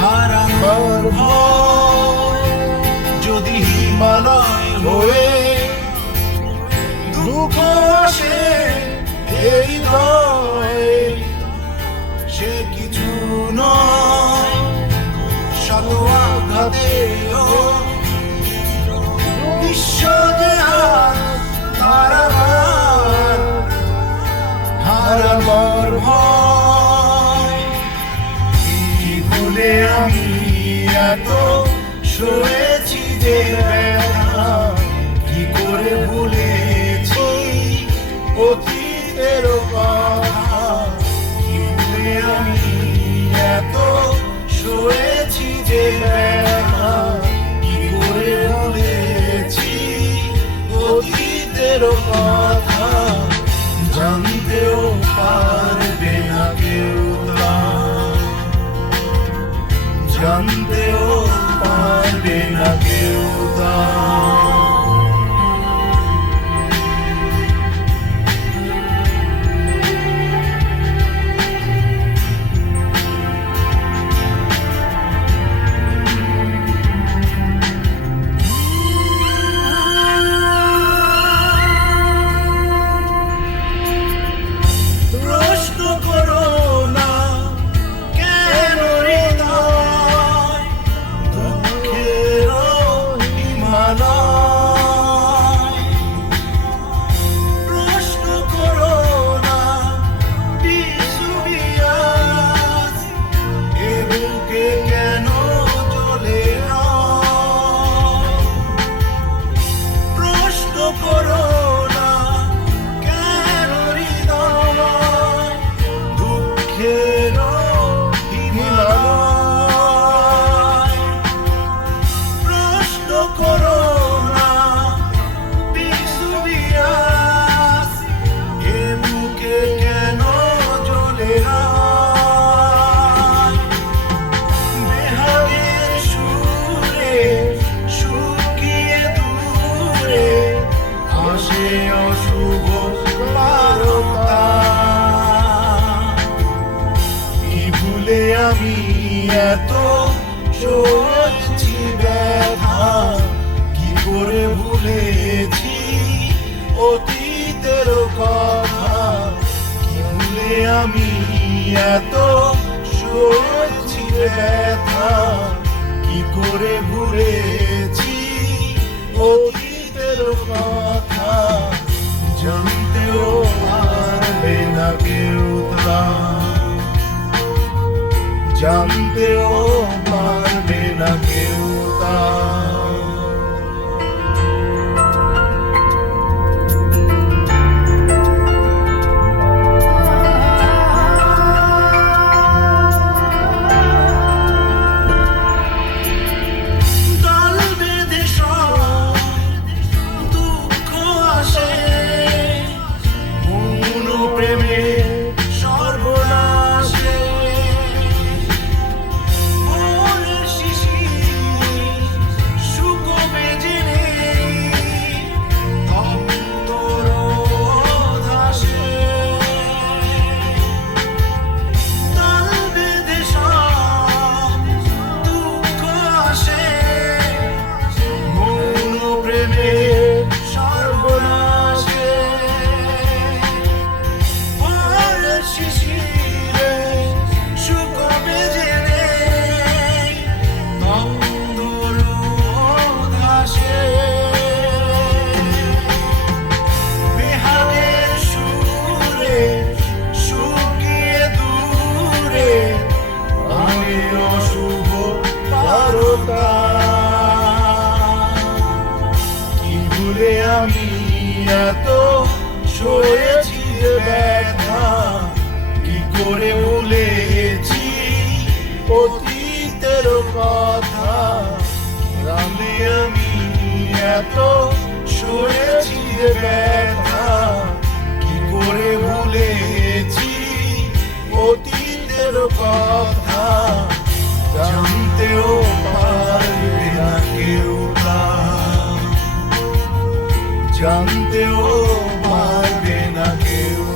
হারানোর ভয় যদি হিমালয় হয়ে দুঃখ আসে এই হৃদয়ে, সে কিছু নয় শত আঘাতেও বিশ্ব যে তারাবার হারাবার ভয়। কি ভুলে আমি এত সয়েছি যে ব্যথা, কি করে ভুলেছি অতীতের কথা। কি ভুলে আমি এত সয়েছি যে ব্যথা, কি করে ভুলেছি অতীতের কথা। জানতেও পারবে না কেউ তা, জানতেও পারবে না কেউ তা। আমি এত সয়েছি ব্যথা, কি করে ভুলেছি অতীতের কথা। কি ভুলে আমি এত সয়েছি ব্যথা, কি করে ভুলেছি অতীতের কথা। জানতেও পারবে না কেউ তা, জানতেও পারবে না কেউ তা। আমি এত সয়েছি ব্যথা, কি করে ভুলেছি অতীতের কথা। রামে আমি এত সয়েছি ব্যথা, কি করে ভুলেছি অতীতের কথা। জানতেও পারবে না কেউ তা, জানতেও পারবে না কেউ।